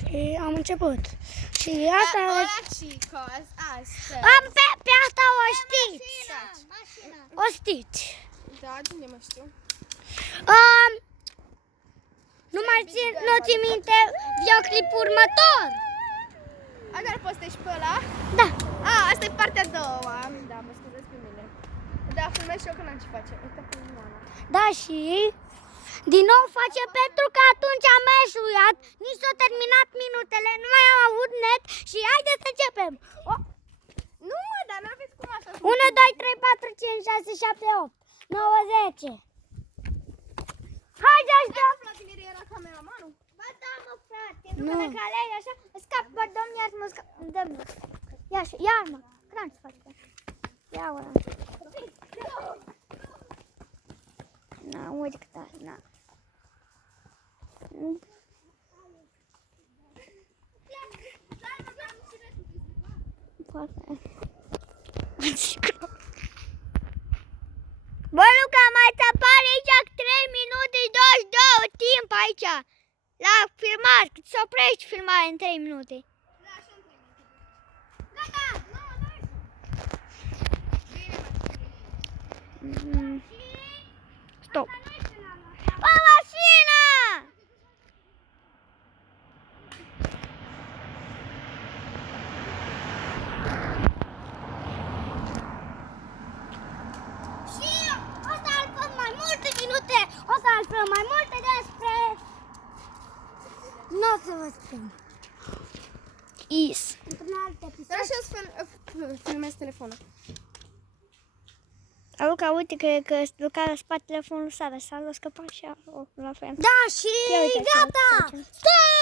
Și am început. Și asta... Hola chicos, astăzi. Pe asta o știți. O știți. Da, de unde mă știu? Nu mai ții minte videoclipul următor. A care postești pe ăla? Da. Asta e partea a doua. Da, mă scuzați pe mine. Da, filmez și eu când am ce face. Uite pe Ioana. Da, și din nou face pentru că atunci am meșuiat, nici s-au terminat minutele, nu mai am avut net și haideți să începem. Nu mă, dar n-aveți cum așa. 1, 2, 3, 4, 5, 6, 7, 8, 9, 10. Hai, George! La tine era cameramanul? Ba da, mă, frate, Nu. numai că alea așa, scap, pardon, iar mă scap, dă-mi. Iar mă, cram să fac. Ia ăla. Na, uite cât are, na. Bă, Luca, mai ți apare aici 3 minute 22 timp aici. La filmat, să oprești filmarea în 3 minute. Gata! Stop. Bă, mașina! Și o să aflăm mai multe minute, o să aflăm mai multe despre... Nu o să vă spun. Într-un alt episod. Dar și eu să filmez telefonul. Luca, uite că Luca la spatele telefonul s-a scăpat și la fel. Da, și gata! Stop!